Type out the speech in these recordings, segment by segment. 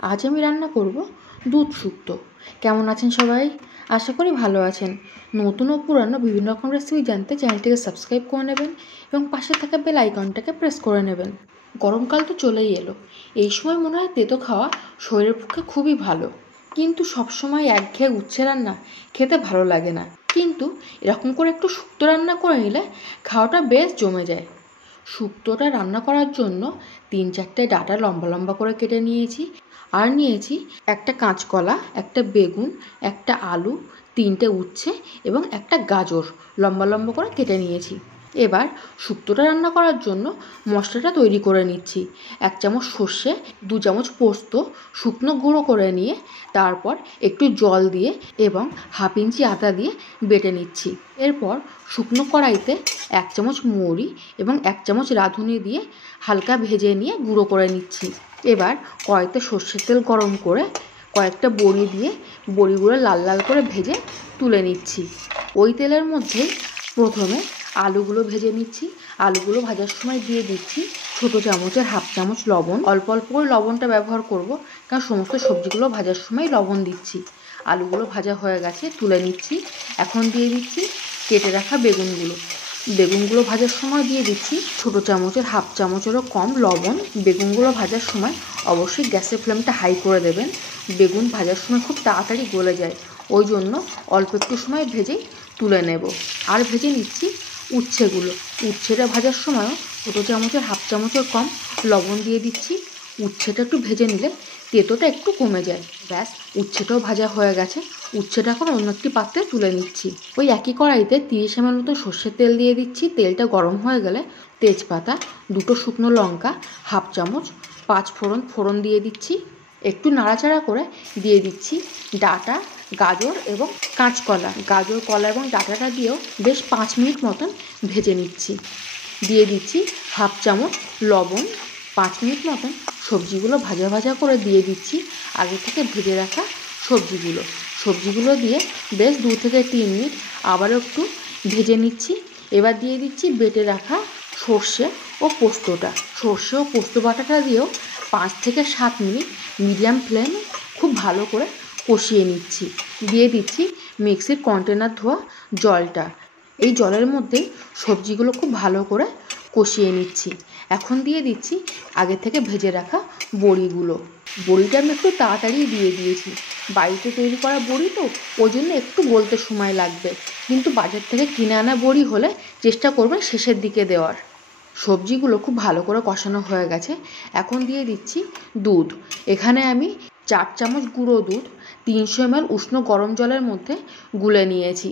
আজ আমি রান্না করব দুধ শুক্তো। কেমন আছেন সবাই? আশা করি ভালো আছেন। নতুন ও পুরানো বিভিন্ন রকম রেসিপি জানতে চ্যানেলটিকে সাবস্ক্রাইব করে নেবেন এবং পাশে থাকা বেল আইকনটাকে প্রেস করে নেবেন। গরমকাল তো চলেই এলো। এই সময় মনে হয় তেতো খাওয়া শরীরের পক্ষে খুবই ভালো, কিন্তু সবসময় একঘেয়ে উচ্ছে রান্না খেতে ভালো লাগে না। কিন্তু এরকম করে একটু শুক্তো রান্না করে নিলে খাওয়াটা বেশ জমে যায়। শুক্তোটা রান্না করার জন্য 3-4টে ডাঁটা লম্বা লম্বা করে কেটে নিয়েছি, আর নিয়েছি একটা কাঁচকলা, একটা বেগুন, একটা আলু, 3টে উচ্ছে এবং একটা গাজর লম্বা লম্বা করে কেটে নিয়েছি। এবার শুক্তোটা রান্না করার জন্য মশলাটা তৈরি করে নিচ্ছি। 1 চামচ সর্ষে, 2 চামচ পোস্ত শুকনো গুঁড়ো করে নিয়ে তারপর একটু জল দিয়ে এবং 1/2 ইঞ্চি আদা দিয়ে বেটে নিচ্ছি। এরপর শুকনো কড়াইতে 1 চামচ মৌরি এবং 1 চামচ রাঁধুনি দিয়ে হালকা ভেজে নিয়ে গুঁড়ো করে নিচ্ছি। এবার কড়াইতে সর্ষের তেল গরম করে কয়েকটা বড়ি দিয়ে বড়িগুলো লাল লাল করে ভেজে তুলে নিচ্ছি। ওই তেলের মধ্যে প্রথমে আলুগুলো ভেজে নিচ্ছি। আলুগুলো ভাজার সময় দিয়ে দিচ্ছি ছোটো চামচের 1/2 চামচ লবণ। অল্প অল্প করে লবণটা ব্যবহার করব, কারণ সমস্ত সবজিগুলো ভাজার সময় লবণ দিচ্ছি। আলুগুলো ভাজা হয়ে গেছে, তুলে নিচ্ছি। এখন দিয়ে দিচ্ছি কেটে রাখা বেগুনগুলো। বেগুনগুলো ভাজার সময় দিয়ে দিচ্ছি ছোটো চামচের 1/2 চামচেরও কম লবণ। বেগুনগুলো ভাজার সময় অবশ্যই গ্যাসের ফ্লেমটা হাই করে দেবেন। বেগুন ভাজার সময় খুব তাড়াতাড়ি গলে যায়, ওই জন্য অল্প একটু সময় ভেজেই তুলে নেব। আর ভেজে নিচ্ছি উচ্ছেগুলো। উচ্ছেটা ভাজার সময়ও ছোটো চামচের 1/2 চামচের কম লবণ দিয়ে দিচ্ছি। উচ্ছেটা একটু ভেজে নিলে তেঁতোটা একটু কমে যায়। ব্যাস, উচ্ছেটাও ভাজা হয়ে গেছে। উচ্ছেটা এখন অন্য একটি পাত্রে তুলে নিচ্ছি। ওই একই কড়াইতে 30 ml মতো সর্ষের তেল দিয়ে দিচ্ছি। তেলটা গরম হয়ে গেলে তেজপাতা, 2টো শুকনো লঙ্কা, 1/2 চামচ 5 ফোড়ন দিয়ে দিচ্ছি। একটু নাড়াচাড়া করে দিয়ে দিচ্ছি ডাঁটা, গাজর এবং কাঁচকলা। গাজর, কলা এবং ডাঁটাটা দিয়েও বেশ 5 মিনিট মতন ভেজে নিচ্ছি। দিয়ে দিচ্ছি 1/2 চামচ লবণ। 5 মিনিট মতন সবজিগুলো ভাজা ভাজা করে দিয়ে দিচ্ছি আগে থেকে ভেজে রাখা সবজিগুলো দিয়ে বেশ 2 থেকে 3 মিনিট আবারও একটু ভেজে নিচ্ছি। এবার দিয়ে দিচ্ছি বেটে রাখা সর্ষে ও পোস্তটা। সর্ষে ও পোস্ত বাটাটা দিয়েও 5 থেকে 7 মিনিট মিডিয়াম ফ্লেমে খুব ভালো করে কষিয়ে নিচ্ছি। দিয়ে দিচ্ছি মিক্সির কন্টেনার ধোয়া জলটা। এই জলের মধ্যেই সবজিগুলো খুব ভালো করে কষিয়ে নিচ্ছি। এখন দিয়ে দিচ্ছি আগে থেকে ভেজে রাখা বড়িগুলো। বড়িটা আমি একটু তাড়াতাড়ি দিয়ে দিয়েছি। বাড়িতে তৈরি করা বড়ি তো, ওই জন্য একটু গলতে সময় লাগবে, কিন্তু বাজার থেকে কিনে আনা বড়ি হলে চেষ্টা করবেন শেষের দিকে দেওয়ার। সবজিগুলো খুব ভালো করে কষানো হয়ে গেছে। এখন দিয়ে দিচ্ছি দুধ। এখানে আমি 4 চামচ গুঁড়ো দুধ 300 ml উষ্ণ গরম জলের মধ্যে গুলে নিয়েছি।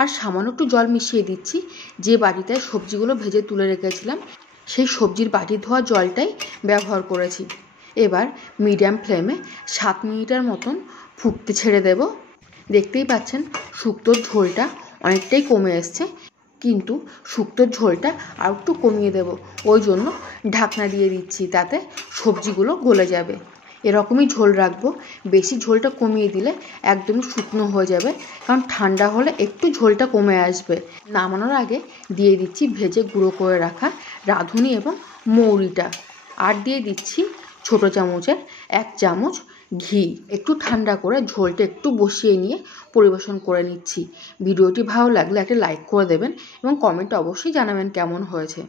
আর সামান্য একটু জল মিশিয়ে দিচ্ছি। যে বাটিটায় সবজিগুলো ভেজে তুলে রেখেছিলাম সেই সবজির বাটি ধোয়া জলটাই ব্যবহার করেছি। এবার মিডিয়াম ফ্লেমে 7 মিনিটের মতন ফুটতে ছেড়ে দেব। দেখতেই পাচ্ছেন শুক্তোর ঝোলটা অনেকটাই কমে এসছে, কিন্তু শুক্তোর ঝোলটা আর একটু কমিয়ে দেব। ওই জন্য ঢাকনা দিয়ে দিচ্ছি, তাতে সবজিগুলো গলে যাবে। এরকমই ঝোল রাখবো। বেশি ঝোলটা কমিয়ে দিলে একদমই শুকনো হয়ে যাবে, কারণ ঠান্ডা হলে একটু ঝোলটা কমে আসবে। নামানোর আগে দিয়ে দিচ্ছি ভেজে গুঁড়ো করে রাখা রাঁধুনি এবং মৌরিটা। আর দিয়ে দিচ্ছি ছোটো চামচের 1 চামচ ঘি। একটু ঠান্ডা করে ঝোলটা একটু বসিয়ে নিয়ে পরিবেশন করে নিচ্ছি। ভিডিওটি ভালো লাগলে একটা লাইক করে দেবেন এবং কমেন্টে অবশ্যই জানাবেন কেমন হয়েছে।